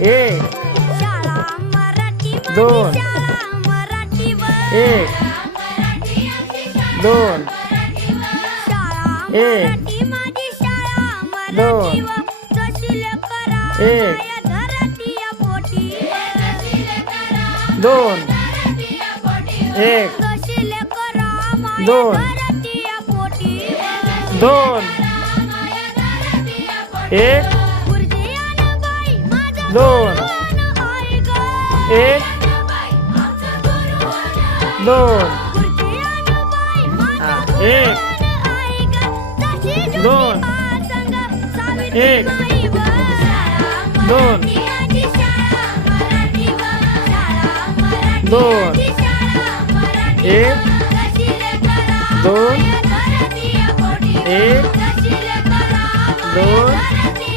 एक शाळा मराठी दोन शाळा मराठीवर एक दोन शाळा एक मराठी माझी शाळा दोन मराठीवर तशील करा एक माया धरतीया पोटी दोन एक तशील करा माया दोन धरतीया पोटी दोन एक गुरुजी बाई माझा दोन आई ग एक दोन गुरुजी बाई हा माझा एक आई ग तशी दोन संग सावित्री एक माई व दोन माझी शाळा मराठीवर शाळा मराठी दोन शाळा मराठी एक तशील करा दोन धरतीया पोटी एक तशील करा दोन धरतीया